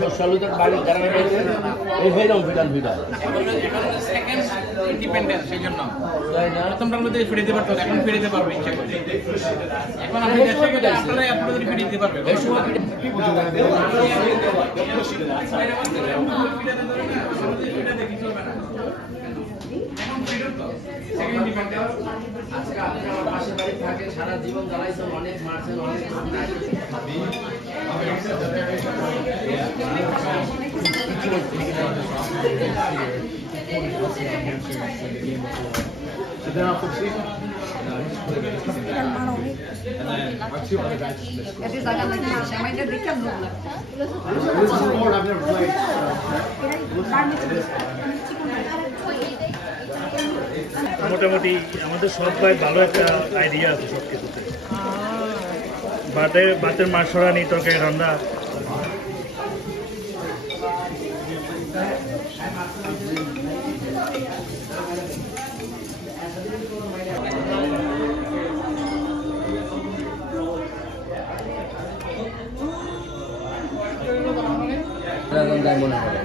সশালুদের বাড়ি গ্রামের বাড়িতে এই হইলাম ভিটাল ভিটা সেকেন্ড ইন্ডিপেন্ডেন্স সেই জন্য প্রথমটার মধ্যে ফিরে দিতে পারতো এখন ফিরে দিতে পারবে ইচ্ছা করলে এখন আমি দেশে গেলে আপনারাই আপনাদের ফিরে দিতে পারবে এই সময় আজকে আপনি আমার পাশের বাড়ি থাকেন সারা জীবন জ্বালাইছেন অনেক মারছেন অনেক মোটামুটি আমাদের সবাই ভালো একটা আইডিয়া আছে সব কিছুতে ভাতের মাছ সরানি তরকারি রান্না মনে হয়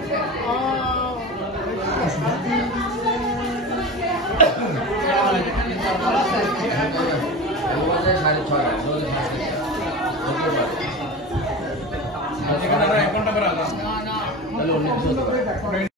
এখন